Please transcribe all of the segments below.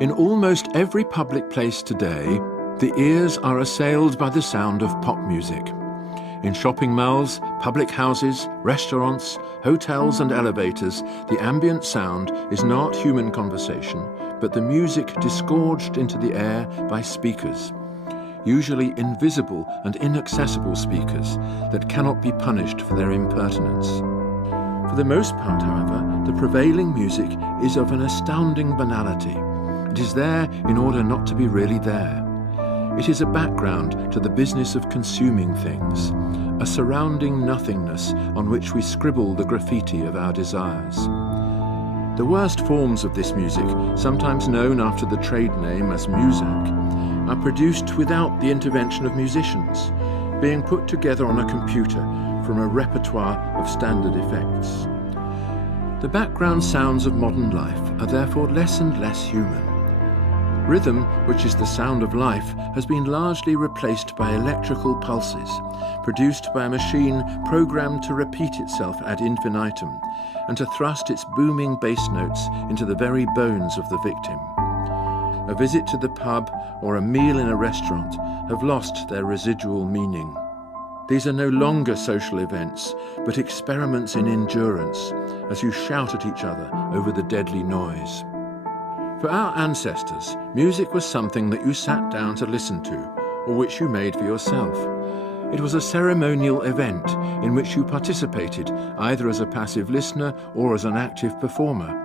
In almost every public place today, the ears are assailed by the sound of pop music. In shopping malls, public houses, restaurants, hotels and elevators, the ambient sound is not human conversation, but the music disgorged into the air by speakers, usually invisible and inaccessible speakers that cannot be punished for their impertinence. For the most part, however, the prevailing music is of an astounding banality. It is there in order not to be really there. It is a background to the business of consuming things, a surrounding nothingness on which we scribble the graffiti of our desires. The worst forms of this music, sometimes known after the trade name as muzak, are produced without the intervention of musicians, being put together on a computer from a repertoire of standard effects. The background sounds of modern life are therefore less and less human. Rhythm, which is the sound of life, has been largely replaced by electrical pulses, produced by a machine programmed to repeat itself ad infinitum, and to thrust its booming bass notes into the very bones of the victim. A visit to the pub or a meal in a restaurant have lost their residual meaning. These are no longer social events, but experiments in endurance, as you shout at each other over the deadly noise. For our ancestors, music was something that you sat down to listen to, or which you made for yourself. It was a ceremonial event in which you participated, either as a passive listener or as an active performer.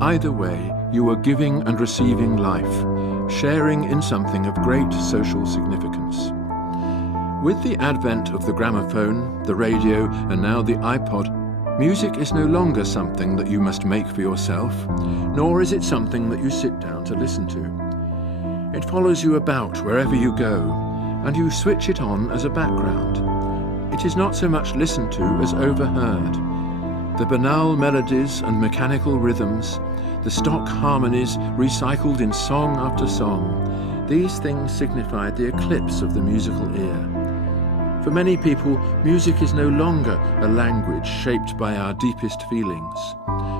Either way, you were giving and receiving life, sharing in something of great social significance. With the advent of the gramophone, the radio, and now the iPod, music is no longer something that you must make for yourself, nor is it something that you sit down to listen to. It follows you about wherever you go, and you switch it on as a background. It is not so much listened to as overheard. The banal melodies and mechanical rhythms, the stock harmonies recycled in song after song, these things signify the eclipse of the musical ear. For many people, music is no longer a language shaped by our deepest feelings,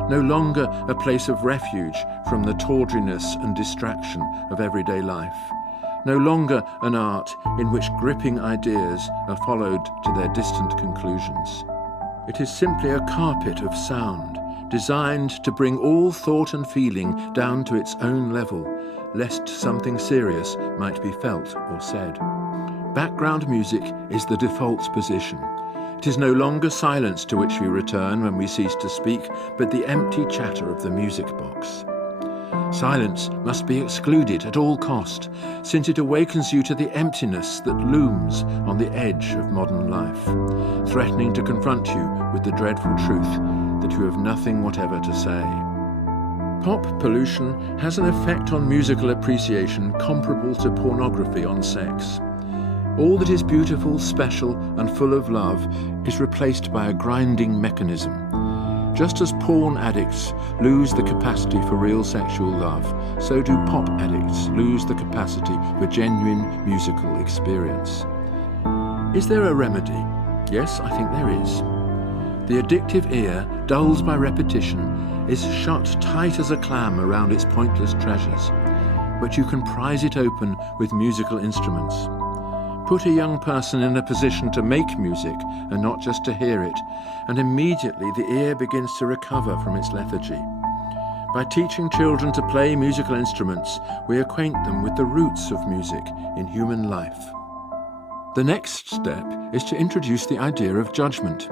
no longer a place of refuge from the tawdriness and distraction of everyday life, no longer an art in which gripping ideas are followed to their distant conclusions. It is simply a carpet of sound, designed to bring all thought and feeling down to its own level, lest something serious might be felt or said. Background music is the default position. It is no longer silence to which we return when we cease to speak, but the empty chatter of the music box. Silence must be excluded at all cost, since it awakens you to the emptiness that looms on the edge of modern life, threatening to confront you with the dreadful truth that you have nothing whatever to say. Pop pollution has an effect on musical appreciation comparable to pornography on sex. All that is beautiful, special, and full of love is replaced by a grinding mechanism. Just as porn addicts lose the capacity for real sexual love, so do pop addicts lose the capacity for genuine musical experience. Is there a remedy? Yes, I think there is. The addictive ear, dulled by repetition, is shut tight as a clam around its pointless treasures, but you can prise it open with musical instruments. Put a young person in a position to make music and not just to hear it, and immediately the ear begins to recover from its lethargy. By teaching children to play musical instruments, we acquaint them with the roots of music in human life. The next step is to introduce the idea of judgment.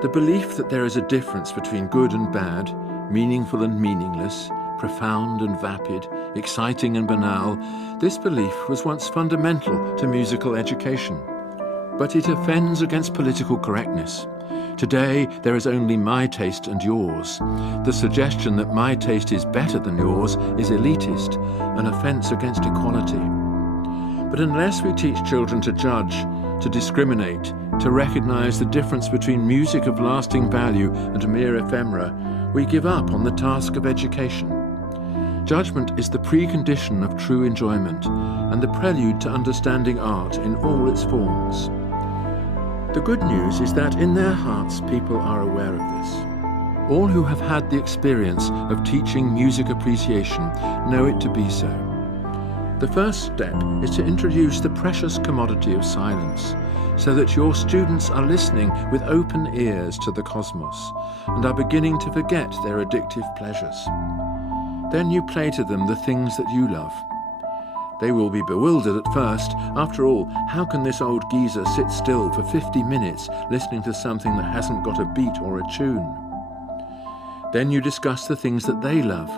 The belief that there is a difference between good and bad, meaningful and meaningless, profound and vapid, exciting and banal, this belief was once fundamental to musical education. But it offends against political correctness. Today, there is only my taste and yours. The suggestion that my taste is better than yours is elitist, an offence against equality. But unless we teach children to judge, to discriminate, to recognise the difference between music of lasting value and mere ephemera, we give up on the task of education. Judgment is the precondition of true enjoyment and the prelude to understanding art in all its forms. The good news is that in their hearts people are aware of this. All who have had the experience of teaching music appreciation know it to be so. The first step is to introduce the precious commodity of silence, so that your students are listening with open ears to the cosmos and are beginning to forget their addictive pleasures. Then you play to them the things that you love. They will be bewildered at first. After all, how can this old geezer sit still for 50 minutes listening to something that hasn't got a beat or a tune? Then you discuss the things that they love.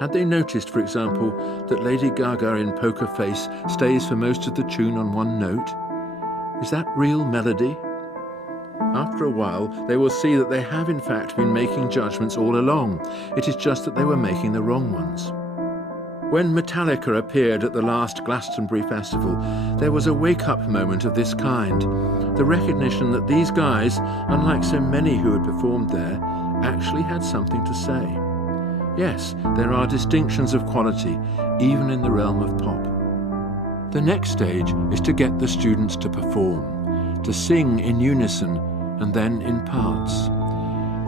Had they noticed, for example, that Lady Gaga in Poker Face stays for most of the tune on one note? Is that real melody? After a while, they will see that they have in fact been making judgments all along. It is just that they were making the wrong ones. When Metallica appeared at the last Glastonbury Festival, there was a wake-up moment of this kind. The recognition that these guys, unlike so many who had performed there, actually had something to say. Yes, there are distinctions of quality, even in the realm of pop. The next stage is to get the students to perform, to sing in unison and then in parts.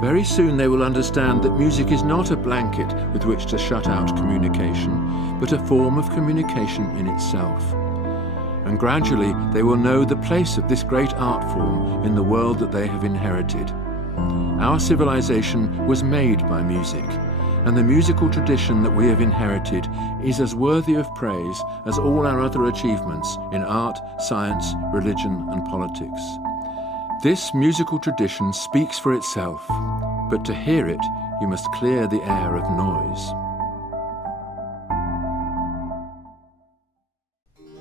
Very soon they will understand that music is not a blanket with which to shut out communication, but a form of communication in itself. And gradually they will know the place of this great art form in the world that they have inherited. Our civilization was made by music, and the musical tradition that we have inherited is as worthy of praise as all our other achievements in art, science, religion, and politics. This musical tradition speaks for itself, but to hear it, you must clear the air of noise.